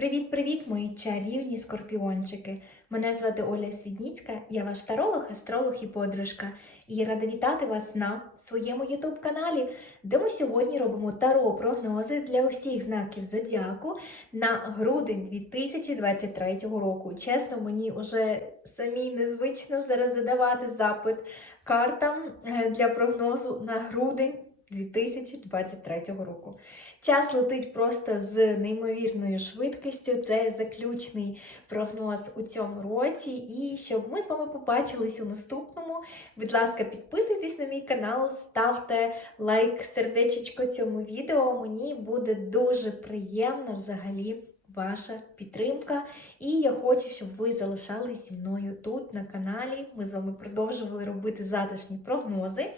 Привіт-привіт, мої чарівні скорпіончики! Мене звати Оля Свідніцька, я ваш таролог, астролог і подружка. І я рада вітати вас на своєму ютуб-каналі, де ми сьогодні робимо таро-прогнози для усіх знаків зодіаку на грудень 2023 року. Чесно, мені вже самій незвично зараз задавати запит картам е, для прогнозу на грудень 2023 року. Час летить просто з неймовірною швидкістю. Це заключний прогноз у цьому році. І щоб ми з вами побачились у наступному, будь ласка, підписуйтесь на мій канал, ставте лайк, сердечечко цьому відео. Мені буде дуже приємно взагалі. Ваша підтримка, і я хочу, щоб ви залишались зі мною тут на каналі. Ми з вами продовжували робити затишні прогнози.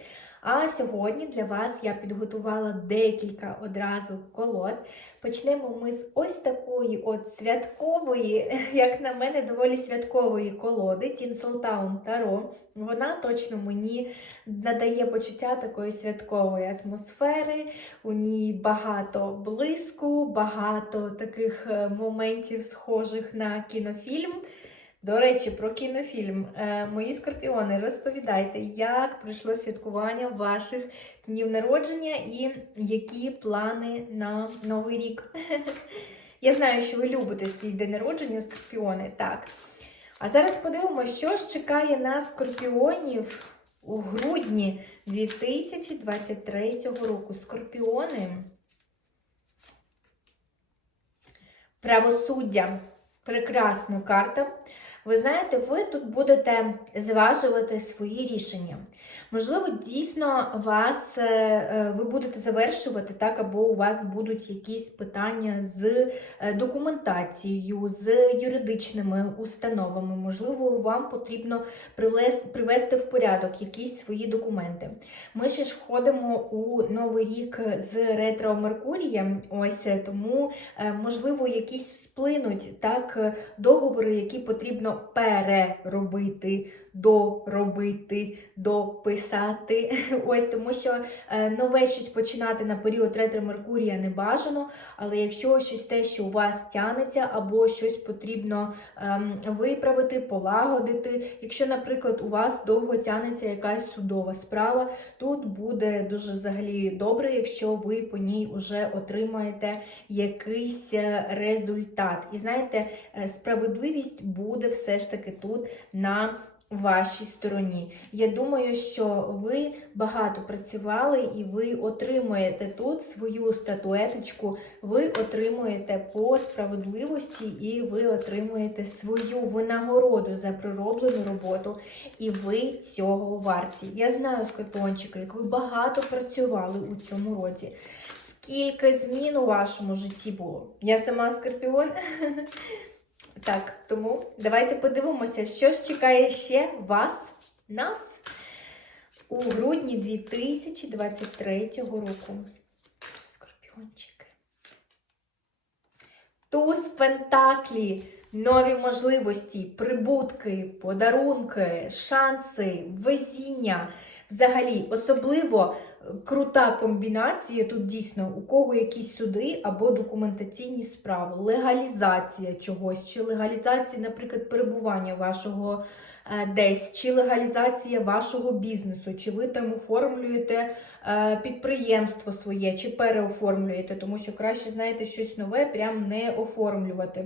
А сьогодні для вас я підготувала декілька одразу колод. Почнемо ми з ось такої от святкової, як на мене, доволі святкової колоди Tinseltown Таро. Вона точно мені надає почуття такої святкової атмосфери. У ній багато блиску, багато таких е, моментів, схожих на кінофільм. До речі, про кінофільм. Е, мої скорпіони, розповідайте, як пройшло святкування ваших днів народження і які плани на новий рік. Я знаю, що ви любите свій день народження, скорпіони. Так. А зараз подивимося, що ж чекає на скорпіонів у грудні 2023 року. Скорпіони. Правосуддя. Прекрасна карта. Ви знаєте, ви тут будете зважувати свої рішення. Можливо, дійсно вас е, ви будете завершувати так, або у вас будуть якісь питання з е, документацією, з юридичними установами. Можливо, вам потрібно привести в порядок якісь свої документи. Ми ще ж входимо у новий рік з ретро Меркурієм. Ось тому, е, можливо, якісь сплинуть так договори, які потрібно переробити, доробити, дописати. Ось тому що е, нове щось починати на період ретро Меркурія не бажано, але якщо щось те, що у вас тянеться, або щось потрібно ем, виправити, полагодити. Якщо, наприклад, у вас довго тянеться якась судова справа, тут буде дуже взагалі добре, якщо ви по ній вже отримаєте якийсь е, результат. І знаєте, е, справедливість буде все ж таки тут на вашій стороні. Я думаю, що ви багато працювали і ви отримуєте тут свою статуеточку, ви отримуєте по справедливості і ви отримуєте свою винагороду за пророблену роботу, і ви цього варті. Я знаю, скорпіончики, як ви багато працювали у цьому році. Скільки змін у вашому житті було? Я сама скорпіон. Так, тому давайте подивимося, що ж чекає ще вас, нас у грудні 2023 року. Скорпіончики. Туз Пентаклі. Нові можливості, прибутки, подарунки, шанси, везіння. Взагалі, особливо крута комбінація. Тут дійсно у кого якісь суди або документаційні справи, легалізація чогось, чи легалізація, наприклад, перебування вашого е, десь, чи легалізація вашого бізнесу, чи ви там оформлюєте е, підприємство своє, чи переоформлюєте, тому що краще, знаєте, щось нове, прям не оформлювати.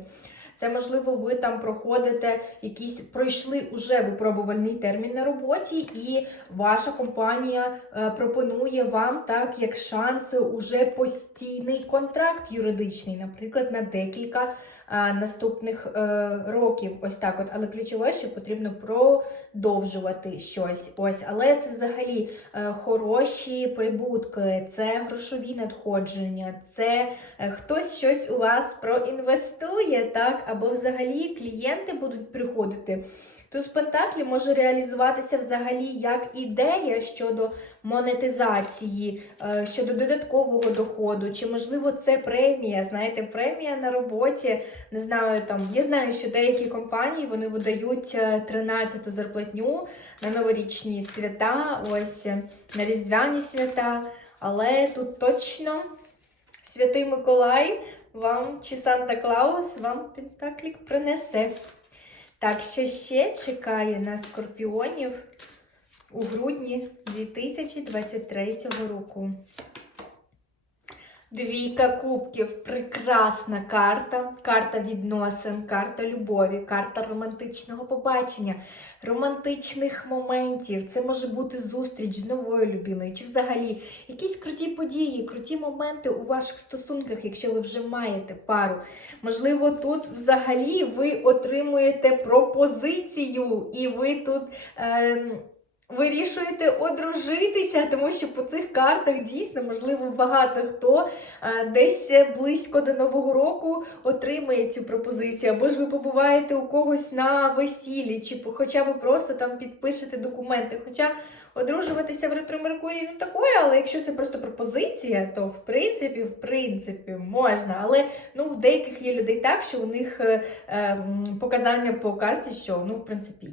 Це, можливо, ви там проходите якісь, пройшли уже випробувальний термін на роботі, і ваша компанія е, пропонує вам так, як шанс, уже постійний контракт юридичний, наприклад, на декілька наступних е, років. Ось так. от. Але ключове, що потрібно продовжувати щось. Ось, Але це взагалі е, хороші прибутки, це грошові надходження, це е, хтось щось у вас проінвестує, так, або взагалі клієнти будуть приходити. Туз Пентаклі може реалізуватися взагалі як ідея щодо монетизації, е, щодо додаткового доходу, чи, можливо, це премія. Знаєте, премія на роботі. Не знаю, там я знаю, що деякі компанії вони видають 13-ту зарплатню на новорічні свята, ось на різдвяні свята. Але тут точно Святий Миколай вам чи Санта Клаус вам Пентаклік принесе. Так, що ще чекає на скорпіонів у грудні 2023 року? Двійка кубків прекрасна карта, карта відносин, карта любові, карта романтичного побачення, романтичних моментів. Це може бути зустріч з новою людиною, чи взагалі якісь круті події, круті моменти у ваших стосунках, якщо ви вже маєте пару. Можливо, тут взагалі ви отримуєте пропозицію, і ви тут. Ем, Вирішуєте одружитися, тому що по цих картах дійсно, можливо, багато хто десь близько до Нового року отримає цю пропозицію, або ж ви побуваєте у когось на весіллі, чи хоча б просто там підпишете документи. Хоча одружуватися в ретро Меркурії ну такое, але якщо це просто пропозиція, то в принципі, в принципі, можна. Але ну, в деяких є людей так, що у них е, ем, показання по карті, що ну, в принципі.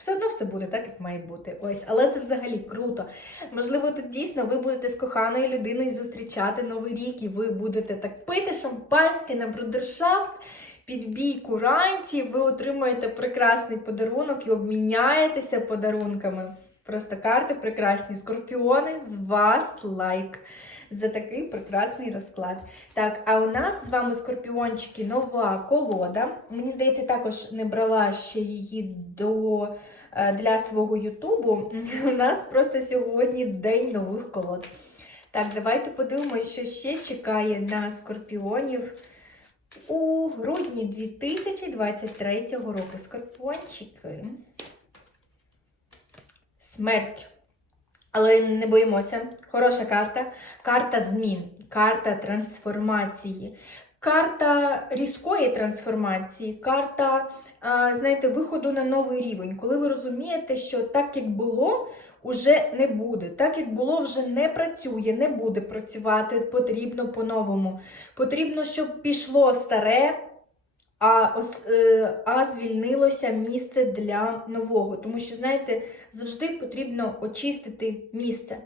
Все одно все буде так, як має бути. Ось, але це взагалі круто. Можливо, тут дійсно ви будете з коханою людиною зустрічати новий рік, і ви будете так пити шампанське на брудершафт, під бій курантів, ви отримаєте прекрасний подарунок і обміняєтеся подарунками. Просто карти прекрасні. Скорпіони з вас лайк. За такий прекрасний розклад. Так, а у нас з вами скорпіончики нова колода. Мені здається, також не брала ще її до, е, для свого Ютубу. У нас просто сьогодні день нових колод. Так, давайте подивимося, що ще чекає на скорпіонів у грудні 2023 року. Скорпіончики. Смерть. Але не боїмося. Хороша карта. Карта змін, карта трансформації, карта різкої трансформації, карта, знаєте, виходу на новий рівень. Коли ви розумієте, що так, як було, уже не буде. Так, як було, вже не працює, не буде працювати, потрібно по-новому. Потрібно, щоб пішло старе. А, е, а звільнилося місце для нового. Тому що, знаєте, завжди потрібно очистити місце.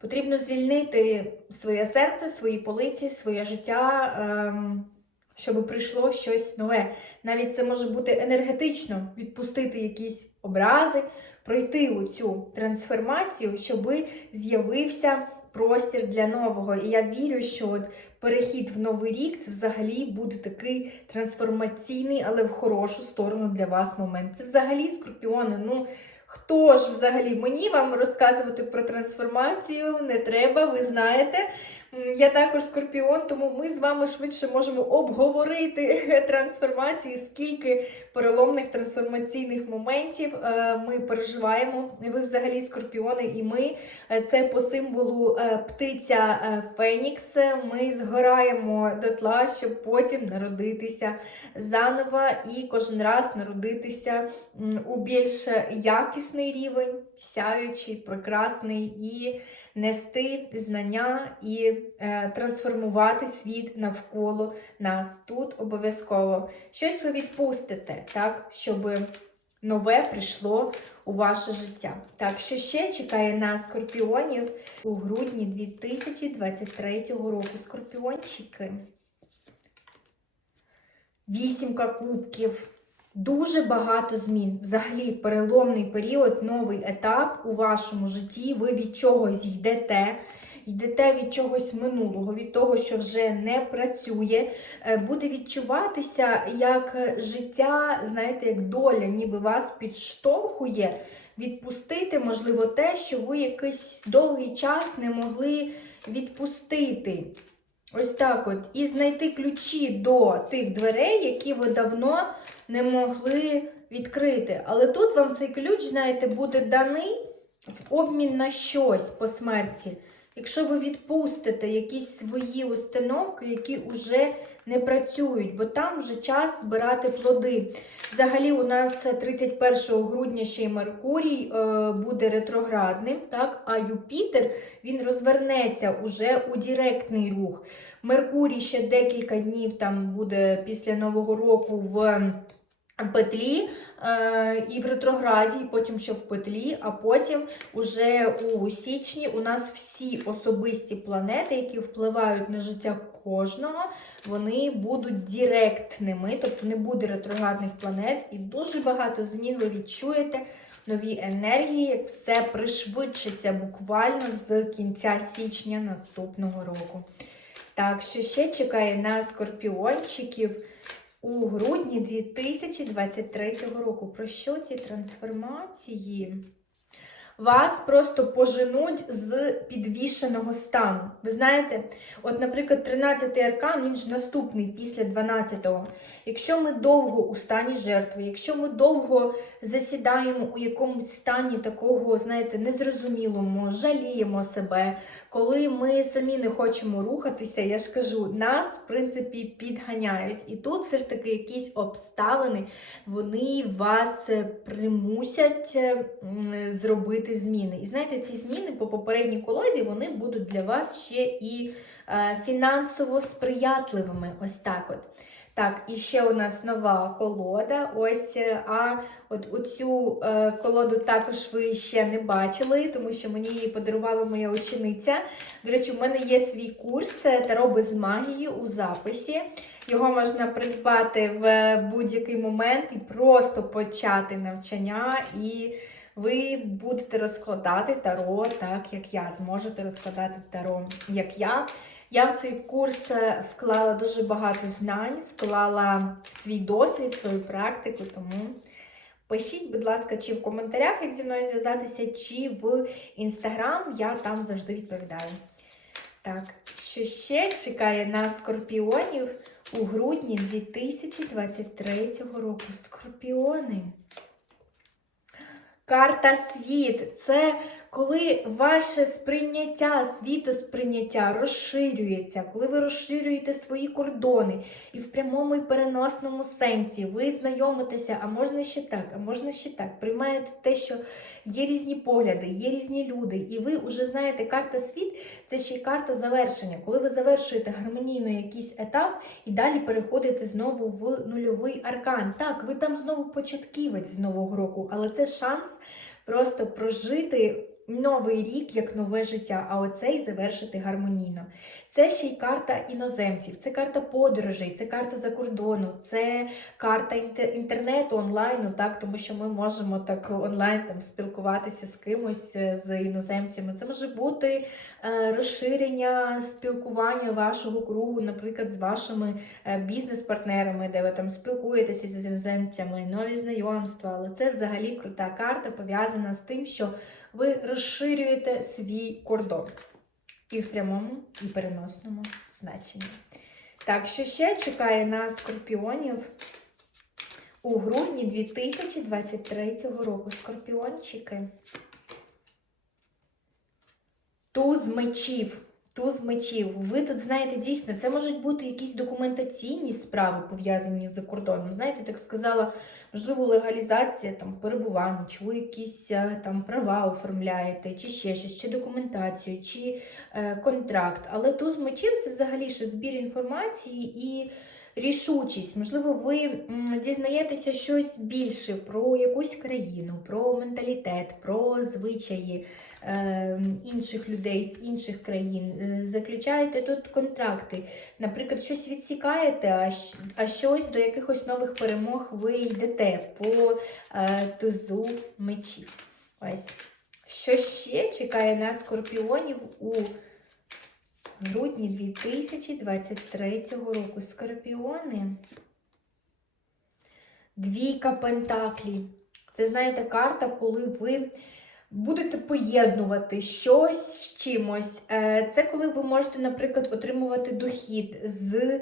Потрібно звільнити своє серце, свої полиці, своє життя, ем, щоб прийшло щось нове. Навіть це може бути енергетично відпустити якісь образи, пройти у цю трансформацію, щоб з'явився простір для нового. І я вірю, що от перехід в новий рік це взагалі буде такий трансформаційний, але в хорошу сторону для вас момент. Це взагалі скорпіони. Ну хто ж взагалі мені вам розказувати про трансформацію не треба, ви знаєте. Я також скорпіон, тому ми з вами швидше можемо обговорити трансформації, скільки переломних трансформаційних моментів е, ми переживаємо. Ви взагалі скорпіони, і ми Е, це по символу е, птиця Фенікс. Ми згораємо дотла, щоб потім народитися заново і кожен раз народитися у більш якісний рівень, сяючий, прекрасний і нести знання і е, трансформувати світ навколо нас. Тут обов'язково щось ви відпустите, так, щоб нове прийшло у ваше життя. Так, що ще чекає на скорпіонів у грудні 2023 року? Скорпіончики. Вісімка кубків. Дуже багато змін. Взагалі, переломний період, новий етап у вашому житті. Ви від чогось йдете. Йдете від чогось минулого, від того, що вже не працює, Е, буде відчуватися як життя, знаєте, як доля, ніби вас підштовхує відпустити, можливо, те, що ви якийсь довгий час не могли відпустити. Ось так от. І знайти ключі до тих дверей, які ви давно не могли відкрити. Але тут вам цей ключ, знаєте, буде даний в обмін на щось по смерті. Якщо ви відпустите якісь свої установки, які вже не працюють, бо там вже час збирати плоди. Взагалі, у нас 31 грудня ще й Меркурій е, буде ретроградним, так? а Юпітер він розвернеться уже у директний рух. Меркурій ще декілька днів там буде після Нового року в петлі е, і в ретрограді, і потім ще в петлі, а потім уже у січні у нас всі особисті планети, які впливають на життя кожного вони будуть директними, тобто не буде ретроградних планет, і дуже багато змін ви відчуєте. Нові енергії, як все пришвидшиться буквально з кінця січня наступного року. Так, що ще чекає на скорпіончиків у грудні 2023 року? Про що ці трансформації? Вас просто поженуть з підвішеного стану. Ви знаєте, от, наприклад, 13-й аркан, він ж наступний після 12-го. Якщо ми довго у стані жертви, якщо ми довго засідаємо у якомусь стані такого, знаєте, незрозумілому, жаліємо себе, коли ми самі не хочемо рухатися, я ж кажу, нас, в принципі, підганяють. І тут все ж таки якісь обставини, вони вас е, примусять е, м, зробити зміни. І знаєте, ці зміни по попередній колоді вони будуть для вас ще і е, фінансово сприятливими. Ось так от. Так, і ще у нас нова колода. Ось, е, а от оцю е, колоду також ви ще не бачили, тому що мені її подарувала моя учениця. До речі, у мене є свій курс е, Таро без магії у записі. Його можна придбати в будь-який момент і просто почати навчання. І ви будете розкладати таро так, як я. Зможете розкладати таро, як я. Я в цей курс е, вклала дуже багато знань, вклала свій досвід, свою практику, тому пишіть, будь ласка, чи в коментарях, як зі мною зв'язатися, чи в інстаграм, я там завжди відповідаю. Так, що ще чекає на скорпіонів у грудні 2023 року? Скорпіони. Карта світ. Це коли ваше сприйняття, світосприйняття розширюється, коли ви розширюєте свої кордони, і в прямому і переносному сенсі ви знайомитеся, а можна ще так, а можна ще так. Приймаєте те, що є різні погляди, є різні люди, і ви вже знаєте, карта світ це ще й карта завершення, коли ви завершуєте гармонійно якийсь етап і далі переходите знову в нульовий аркан. Так, ви там знову початківець з нового року, але це шанс просто прожити новий рік як нове життя, а оцей завершити гармонійно. Це ще й карта іноземців, це карта подорожей, це карта за кордону, це карта інтернету онлайну, так, тому що ми можемо так онлайн там спілкуватися з кимось е, з іноземцями. Це може бути е, розширення спілкування вашого кругу, наприклад, з вашими е, бізнес-партнерами, де ви там спілкуєтеся з іноземцями, нові знайомства. Але це взагалі крута карта пов'язана з тим, що ви розширюєте свій кордон і в прямому, і переносному значенні. Так, що ще чекає на скорпіонів у грудні 2023 року? Скорпіончики. Туз мечів. Туз мечів. Ви тут знаєте, дійсно, це можуть бути якісь документаційні справи, пов'язані з кордоном. Знаєте, так сказала, можливо, легалізація там перебування, чи ви якісь е, там права оформляєте, чи ще щось, чи документацію, чи е, контракт. Але туз мечів це взагалі ще збір інформації і рішучість. Можливо, ви дізнаєтеся щось більше про якусь країну, про менталітет, про звичаї е, інших людей з інших країн. Е, Заключаєте тут контракти. Наприклад, щось відсікаєте, а, щось до якихось нових перемог ви йдете по е, тузу мечів. Ось. Що ще чекає на скорпіонів у грудні 2023 року? Скорпіони. Двійка пентаклі. Це, знаєте, карта, коли ви будете поєднувати щось з чимось. Е, Це коли ви можете, наприклад, отримувати дохід з е,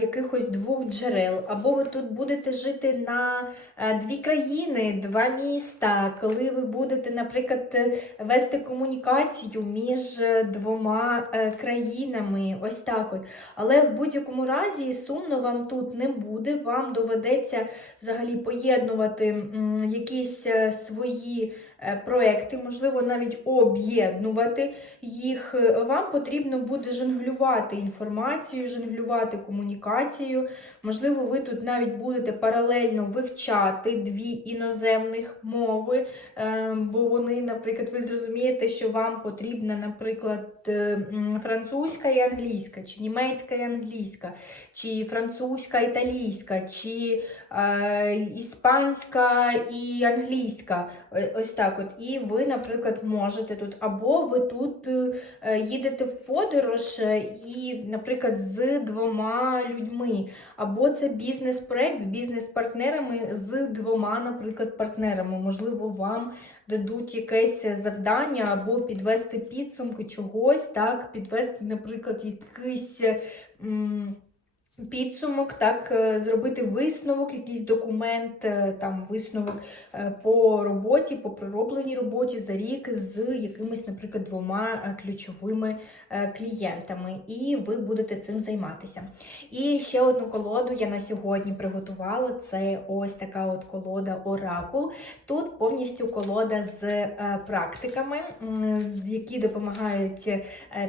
якихось двох джерел, або ви тут будете жити на е, дві країни, два міста, коли ви будете, наприклад, вести комунікацію між двома країнами. Ось так от. Але в будь-якому разі сумно вам тут не буде. Вам доведеться взагалі поєднувати якісь свої проекти, можливо, навіть об'єднувати їх. Е, Вам потрібно буде жонглювати інформацією, жонглювати комунікацією. Можливо, ви тут навіть будете паралельно вивчати дві іноземних мови, е, бо вони, наприклад, ви зрозумієте, що вам потрібна, наприклад, е, французька і англійська, чи німецька і англійська, чи французька, італійська, чи е, іспанська і англійська. Е, Ось так от. І ви, наприклад, можете тут, або ви тут е, їдете в подорож е, і, наприклад, з двома людьми, або це бізнес-проект з бізнес-партнерами, з двома, наприклад, партнерами. Можливо, вам дадуть якесь завдання або підвести підсумки чогось, так, підвести, наприклад, якийсь. Підсумок, так, е, зробити висновок, якийсь документ, е, там висновок е, по роботі, по проробленій роботі за рік з якимись, наприклад, двома ключовими клієнтами, і ви будете цим займатися. І ще одну колоду я на сьогодні приготувала. Це ось така от колода Оракул. Тут повністю колода з практиками, які допомагають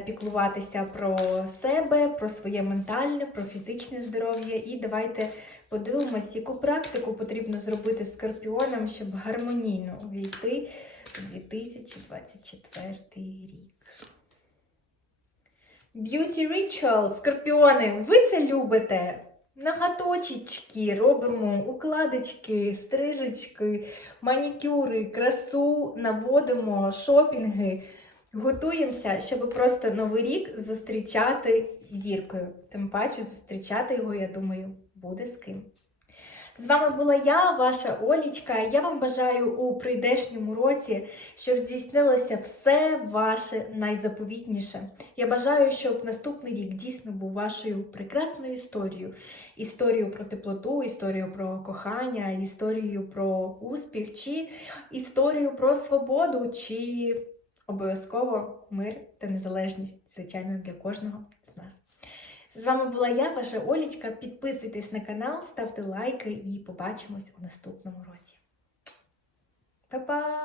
піклуватися про себе, про своє ментальне, про фізичне здоров'я. І давайте подивимось, яку практику потрібно зробити скорпіоном, щоб гармонійно увійти у 2024 рік. Beauty Ritual, скорпіони, ви це любите? Нагаточечки, робимо укладочки, стрижечки, манікюри, красу, наводимо, шопінги. Готуємося, щоб просто новий рік зустрічати зіркою. Тим паче зустрічати його, я думаю, буде з ким. З вами була я, ваша Олічка. Я вам бажаю у прийдешньому році, щоб здійснилося все ваше найзаповітніше. Я бажаю, щоб наступний рік дійсно був вашою прекрасною історією. Історію про теплоту, історію про кохання, історію про успіх, чи історію про свободу, чи обов'язково мир та незалежність, звичайно, для кожного. З вами була я, ваша Олічка. Підписуйтесь на канал, ставте лайки і побачимось у наступному році. Па-па!